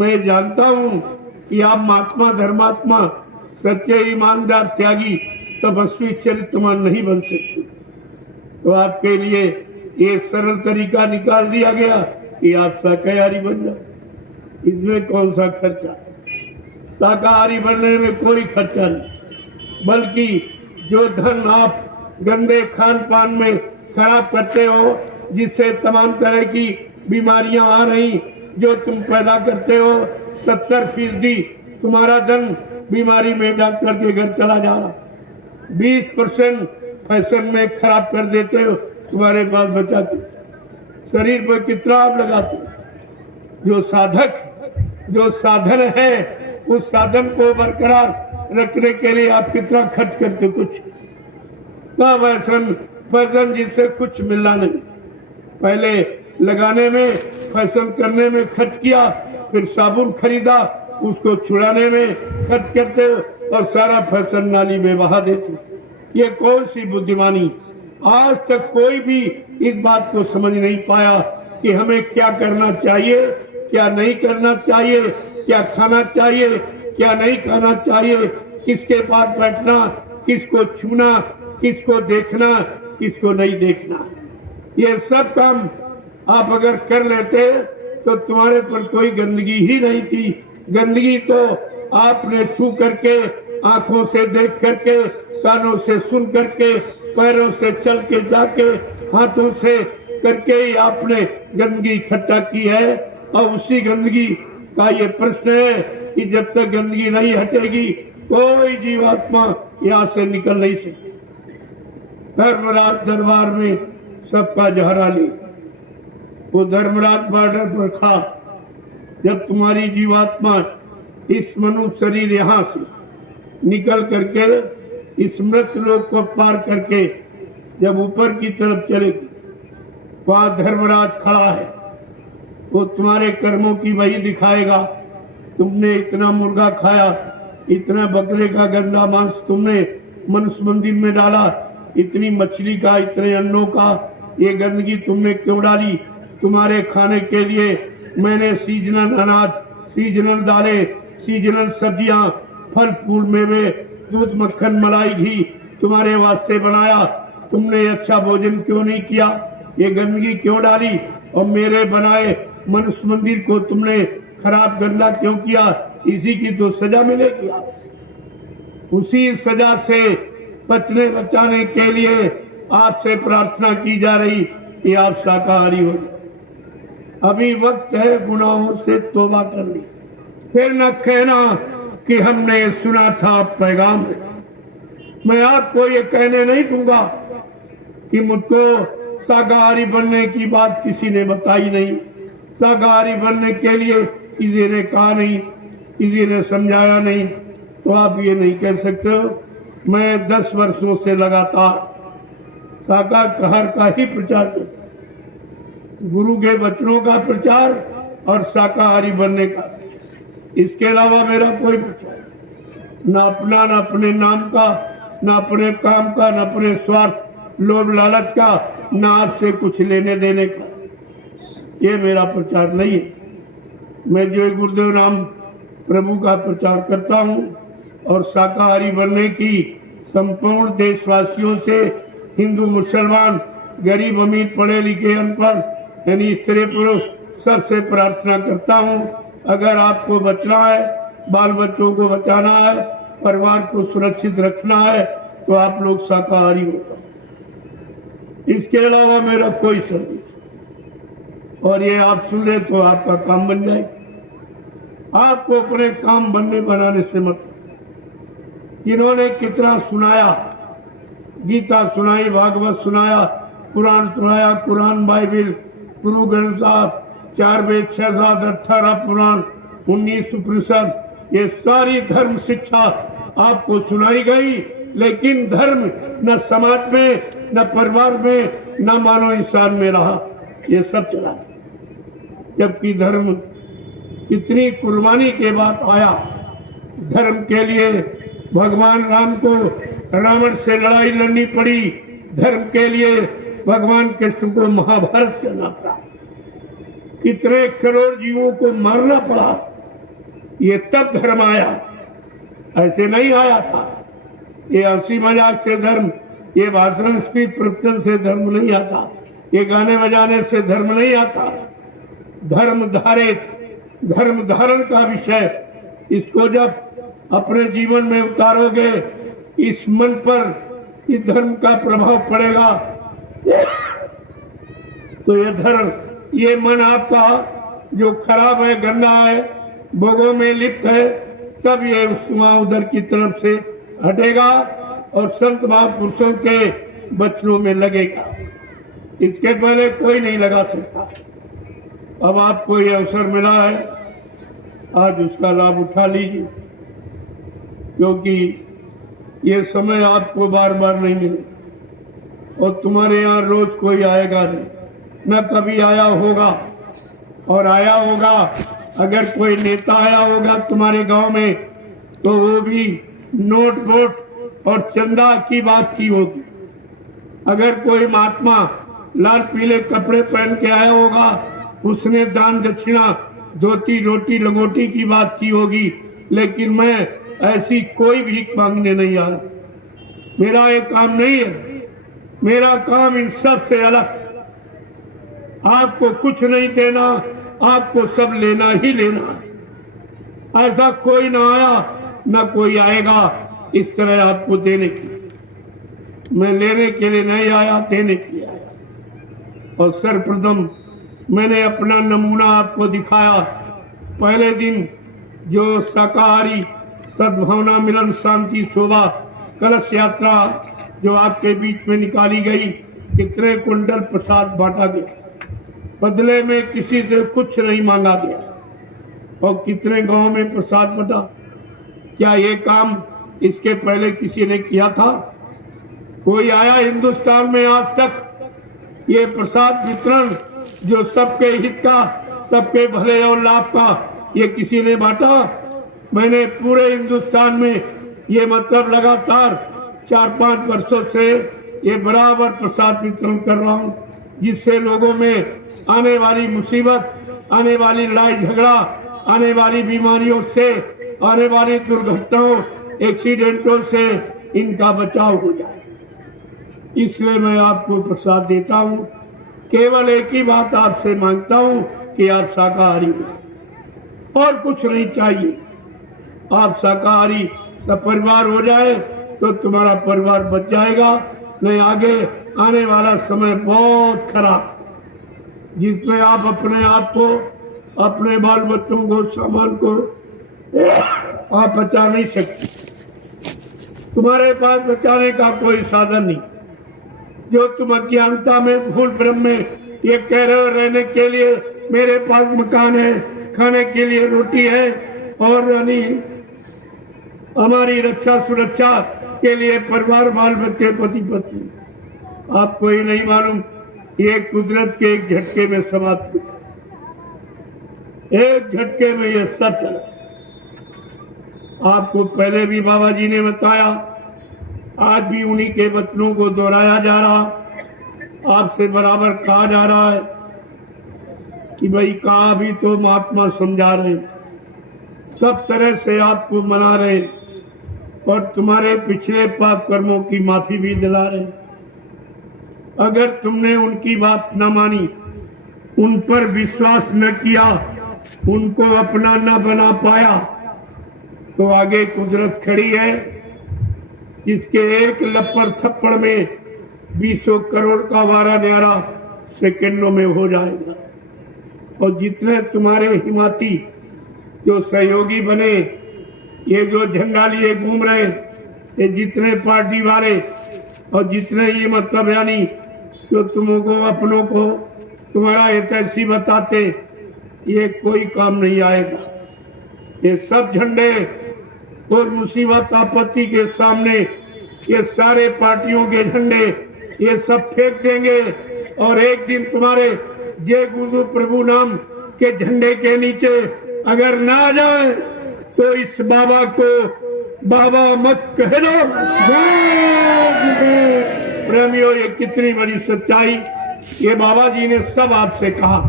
मैं जानता हूँ कि आप महात्मा, धर्मात्मा, सच्चे ईमानदार, त्यागी, तपस्वी, चरित्रवान नहीं बन सकते। तो आपके लिए ये सरल तरीका निकाल दिया गया कि आप शाकाहारी बन जाओ। इसमें कौन सा खर्चा? शाकाहारी बनने में कोई खर्चा नहीं, बल्कि जो धन आप गंदे खान पान में खराब करते हो, जिससे तमाम तरह की बीमारियां आ रही, जो तुम पैदा करते हो, 70% तुम्हारा धन बीमारी में डॉक्टर के घर चला जा रहा। 20% फैशन में खराब कर देते हो तुम्हारे बाल बच्चा के। शरीर पर कितना आप लगाते हो? जो साधन है, उस साधन को बरकरार रखने के लिए आप कितना खर्च करते हो? कुछ का फैशन जिससे कुछ मिलना नहीं। पहले लगाने में, फैशन करने में खर्च किया, फिर साबुन खरीदा, उसको छुड़ाने में खर्च करते हो और सारा फैशन नाली में बहा देते। ये कौन सी बुद्धिमानी? आज तक कोई भी इस बात को समझ नहीं पाया कि हमें क्या करना चाहिए, क्या नहीं करना चाहिए, क्या खाना चाहिए, क्या नहीं खाना चाहिए, किसके पास बैठना, किसको छूना, किसको देखना, किसको नहीं देखना। ये सब काम आप अगर कर लेते तो तुम्हारे पर कोई गंदगी ही नहीं थी। गंदगी तो आपने छू करके, आंखों से देख करके, कानों से सुन करके, पैरों से चल के जाके, हाथों से करके ही आपने गंदगी इकट्ठा की है। और उसी गंदगी का ये प्रश्न है कि जब तक गंदगी नहीं हटेगी कोई जीवात्मा यहाँ से निकल नहीं सकती। धर्मराज दरबार में सबका जहरा ली, वो धर्मराज बॉर्डर पर खा। जब तुम्हारी जीवात्मा इस मनुष्य शरीर यहाँ से निकल करके इस मृत लोक को पार करके जब ऊपर की तरफ चलेगी, वहाँ धर्मराज खड़ा है। वो तुम्हारे कर्मों की वही दिखाएगा। तुमने इतना मुर्गा खाया, इतना बकरे का गंदा मांस तुमने मनुष्य मंदिर में डाला, इतनी मछली का, इतने अन्नों का ये गंदगी तुमने क्यों डाली? तुम्हारे खाने के लिए मैंने सीजनल अनाज, सीजनल दालें, सीजनल सब्जियां, फल फूल, मेवे, दूध, मक्खन, मलाई, घी तुम्हारे वास्ते बनाया। तुमने अच्छा भोजन क्यों नहीं किया? ये गंदगी क्यों डाली? और मेरे बनाए मनुष्य मंदिर को तुमने खराब गंदा क्यों किया? इसी की तो सजा मिलेगी। उसी सजा से बचने बचाने के लिए आपसे प्रार्थना की जा रही कि आप शाकाहारी हो जाए। अभी वक्त है गुनाहों से तौबा करनी। फिर न कहना कि हमने सुना था पैगाम। मैं आपको ये कहने नहीं दूंगा कि मुझको शाकाहारी बनने की बात किसी ने बताई नहीं, शाकाहारी बनने के लिए किसी ने कहा नहीं, किसी ने समझाया नहीं। तो आप ये नहीं कह सकते हो। मैं 10 वर्षों से लगातार शाकाहार का ही प्रचार करता, गुरु के वचनों का प्रचार और शाकाहारी बनने का। इसके अलावा मेरा कोई प्रचार न अपना, न अपने नाम का, न अपने काम का, न अपने स्वार्थ, लोभ लालच का, न आपसे कुछ लेने देने का। ये मेरा प्रचार नहीं है। मैं जो गुरुदेव नाम प्रभु का प्रचार करता हूँ और शाकाहारी बनने की संपूर्ण देशवासियों से, हिंदू, मुसलमान, गरीब, अमीर, पढ़े लिखे, अनपढ़, यानी स्त्री पुरुष, सबसे प्रार्थना करता हूँ। अगर आपको बचना है, बाल बच्चों को बचाना है, परिवार को सुरक्षित रखना है, तो आप लोग शाकाहारी हो जाओ। इसके अलावा मेरा कोई संदेश, और ये आप सुन ले तो आपका काम बन जाए। आपको अपने काम बनने बनाने से मत। इन्होंने कितना सुनाया, गीता सुनाई, भागवत सुनाया, कुरान सुनाया, कुरान, बाइबिल, गुरु ग्रंथ साहब, 4 वेद, 6 शास्त्र, 18 पुराण, 19 उपनिषद, ये सारी धर्म शिक्षा आपको सुनाई गई। लेकिन धर्म न समाज में, न परिवार में, न मानव इंसान में रहा। ये सब चला, जबकि धर्म कितनी कुर्बानी के बाद आया। धर्म के लिए भगवान राम को रावण से लड़ाई लड़नी पड़ी। धर्म के लिए भगवान कृष्ण को महाभारत करना पड़ा। कितने करोड़ जीवों को मारना पड़ा। ये तब धर्म आया, ऐसे नहीं आया था। ये हंसी मजाक से धर्म, ये भाषण स्पीच प्रवचन से धर्म नहीं आता, ये गाने बजाने से धर्म नहीं आता। धर्म धारित, धर्म धारण का विषय, इसको जब अपने जीवन में उतारोगे, इस मन पर इस धर्म का प्रभाव पड़ेगा, तो ये धर्म, ये मन आपका जो खराब है, गंदा है, भोगों में लिप्त है, तब ये उधर की तरफ से हटेगा और संत महापुरुषों के वचनों में लगेगा। इसके पहले कोई नहीं लगा सकता। अब आपको ये अवसर मिला है, आज उसका लाभ उठा लीजिए, क्योंकि ये समय आपको बार बार नहीं मिले और तुम्हारे यहाँ रोज कोई आएगा नहीं, न कभी आया होगा। और आया होगा, अगर कोई नेता आया होगा तुम्हारे गांव में, तो वो भी नोट वोट और चंदा की बात की होगी। अगर कोई महात्मा लाल पीले कपड़े पहन के आया होगा, उसने दान दक्षिणा, धोती रोटी लंगोटी की बात की होगी। लेकिन मैं ऐसी कोई भीख मांगने नहीं आया, मेरा ये काम नहीं है। मेरा काम इन सब से अलग। आपको कुछ नहीं देना, आपको सब लेना ही लेना है। ऐसा कोई ना आया, ना कोई आएगा इस तरह आपको देने के लिए। मैं लेने के लिए नहीं आया, देने के लिए आया। और सर्वप्रथम मैंने अपना नमूना आपको दिखाया। पहले दिन जो शाकाहारी सद्भावना मिलन शांति शोभा कलश यात्रा जो आपके बीच में निकाली गई, कितने कुंडल प्रसाद बांटा गया, बदले में किसी से कुछ नहीं मांगा गया। और कितने गांव में प्रसाद बटा। क्या ये काम इसके पहले किसी ने किया था? कोई आया हिंदुस्तान में आज तक ये प्रसाद वितरण जो सबके हित का, सबके भले और लाभ का, ये किसी ने बांटा? मैंने पूरे हिंदुस्तान में ये मतलब लगातार 4-5 वर्षों से ये बराबर प्रसाद वितरण कर रहा हूँ, जिससे लोगों में आने वाली मुसीबत, आने वाली लड़ाई झगड़ा, आने वाली बीमारियों से, आने वाली दुर्घटनाओं, एक्सीडेंटों से इनका बचाव हो जाए। इसलिए मैं आपको प्रसाद देता हूँ। केवल एक ही बात आपसे मांगता हूँ कि आप शाकाहारी हो, और कुछ नहीं चाहिए। आप शाकाहारी सपरिवार हो जाए तो तुम्हारा परिवार बच जाएगा। नहीं आगे आने वाला समय बहुत खराब, जिसमें आप अपने आप को, अपने बाल बच्चों को, सामान को आप बचा नहीं सकते। तुम्हारे पास बचाने का कोई साधन नहीं। जो तुम अज्ञानता में, भूल भ्रम में ये कह रहे हो रहने के लिए मेरे पास मकान है, खाने के लिए रोटी है, और यानी हमारी रक्षा सुरक्षा के लिए परिवार, बाल बच्चे, पति पत्नी, आपको ये नहीं मालूम ये कुदरत के एक झटके में समाप्त हो, एक झटके में ये सब चला। आपको पहले भी बाबा जी ने बताया, आज भी उन्हीं के वचनों को दोहराया जा रहा, आपसे बराबर कहा जा रहा है कि भाई कहा भी तो महात्मा समझा रहे, सब तरह से आपको मना रहे और तुम्हारे पिछले पाप कर्मों की माफी भी दिला रहे। अगर तुमने उनकी बात न मानी, उन पर विश्वास न किया, उनको अपना न बना पाया, तो आगे कुदरत खड़ी है जिसके एक लपड़ थप्पड़ में 20 करोड़ का वारा न्यारा सेकंडों में हो जाएगा। और जितने तुम्हारे हिमाती जो सहयोगी बने, ये जो झंडा लिए घूम रहे, ये जितने पार्टी वाले और जितने ये मतलब यानी जो तुमको अपनों को तुम्हारा हितैषी बताते, ये कोई काम नहीं आएगा। ये सब झंडे और मुसीबत आपत्ति के सामने ये सारे पार्टियों के झंडे ये सब फेंक देंगे, और एक दिन तुम्हारे जय गुरु प्रभु नाम के झंडे के नीचे अगर ना जाए तो इस बाबा को बाबा मत कह दो। प्रेमियों, ये कितनी बड़ी सच्चाई ये बाबा जी ने सब आपसे कहा।